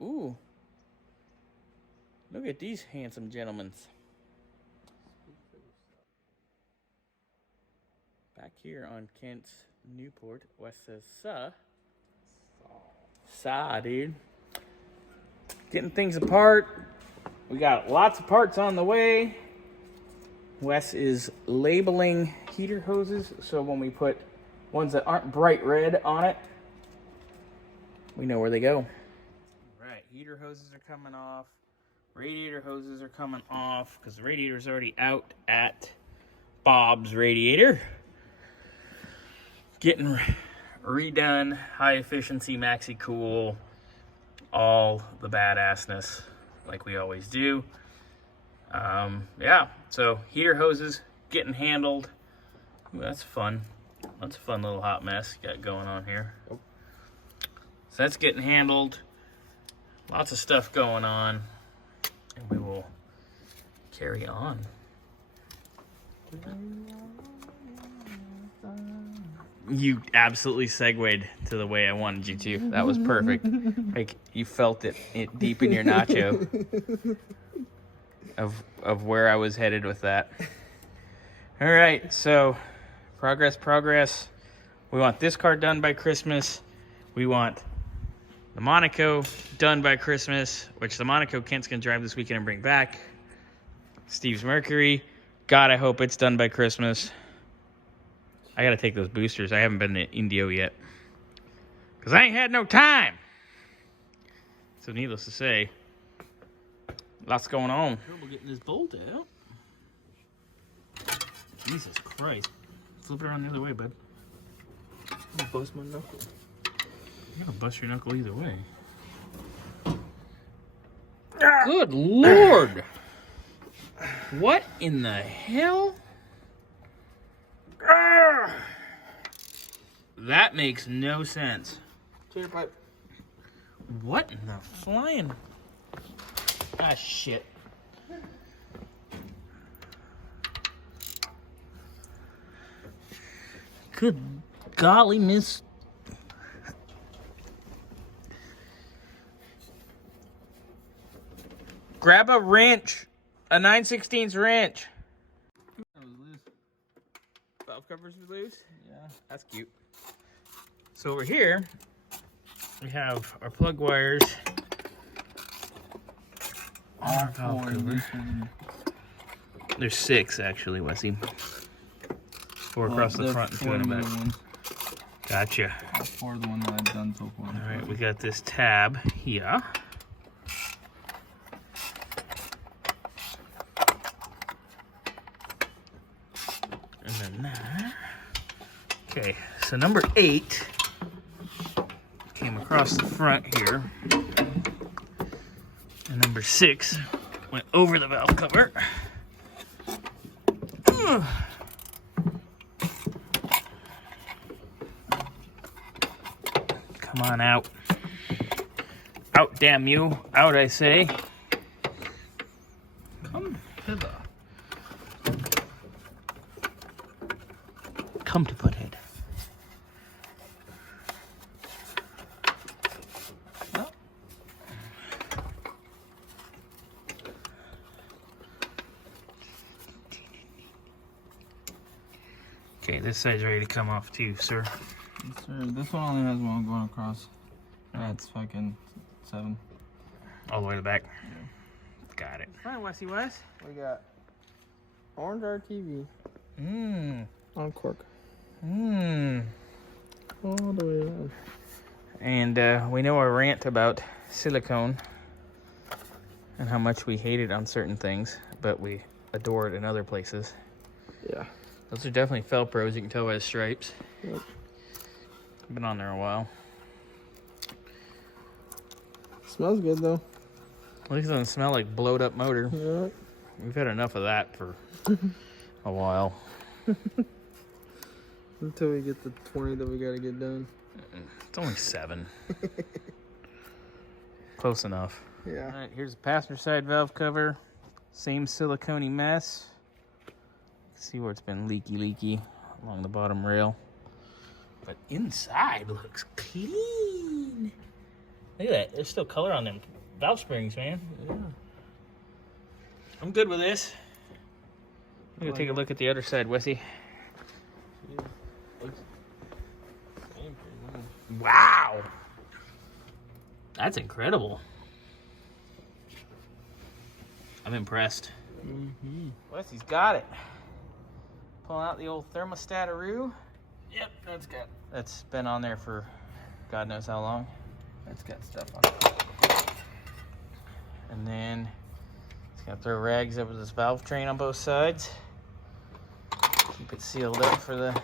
Ooh. Look at these handsome gentlemen. Back here on Kent's Newport, West says, dude. Getting things apart. We got lots of parts on the way. Wes is labeling heater hoses, so when we put ones that aren't bright red on it, we know where they go. All right, heater hoses are coming off. Radiator hoses are coming off because the radiator's already out at Bob's Radiator. Getting redone, high efficiency, maxi cool, all the badassness like we always do. Yeah, so heater hoses getting handled. Ooh, that's fun. That's a fun little hot mess got going on here. So that's getting handled. Lots of stuff going on. And we will carry on. You absolutely segued to the way I wanted you to. That was perfect. Like you felt it deep in your nacho of where I was headed with that. All right, so progress. We want this car done by Christmas. We want the Monaco done by Christmas, which the Monaco Kent's gonna drive this weekend and bring back. Steve's Mercury. God, I hope it's done by Christmas. I gotta take those boosters. I haven't been to Indio yet. Because I ain't had no time. So needless to say, lots going on. Trouble getting this bolt out. Jesus Christ. Flip it around the other way, bud. I'll bust my knuckle. You're gonna bust your knuckle either way. Good Lord! What in the hell? That makes no sense. Tater pipe. What in the flying? Ah, shit. Good golly, miss. Grab a wrench. A 9/16 wrench. That was loose. Valve covers are loose? Yeah. That's cute. So over here, we have our plug wires. Our valve cover. There's 6 actually, Wesley. 4 across the front and 2 in the back. Ones. Gotcha. All 4 of the ones that I've done so far. All right, we got this tab here. And then that. Okay, so number 8 came across the front here. And number 6 went over the valve cover. Ugh. Come on out. Out, damn you. Out, I say. Come hither. Come to butthead. Oh. Okay, this side's ready to come off too, sir. Yes, sir. This one only has one going across. That's fucking 7. All the way to the back. Yeah. Got it. All right, Westy West. We got orange RTV Mmm. on cork. Mmm. All the way around. And we know our rant about silicone and how much we hate it on certain things, but we adore it in other places. Yeah. Those are definitely Felpros, you can tell by the stripes. Yep. Been on there a while. Smells good though. At least it doesn't smell like blowed up motor. Yeah. We've had enough of that for a while. Until we get the 20 that we gotta get done. It's only 7. Close enough. Yeah. All right, here's the passenger side valve cover. Same silicone mess. See where it's been leaky along the bottom rail. But inside looks clean. Look at that. There's still color on them valve springs, man. Yeah. I'm good with this. I'm gonna take a look at the other side, Wessie. Wow. That's incredible. I'm impressed. Wessie's got it. Pulling out the old thermostat-aroo. Yep, That's been on there for God knows how long. that's got stuff on it. And then it's gonna throw rags over this valve train on both sides. Keep it sealed up for the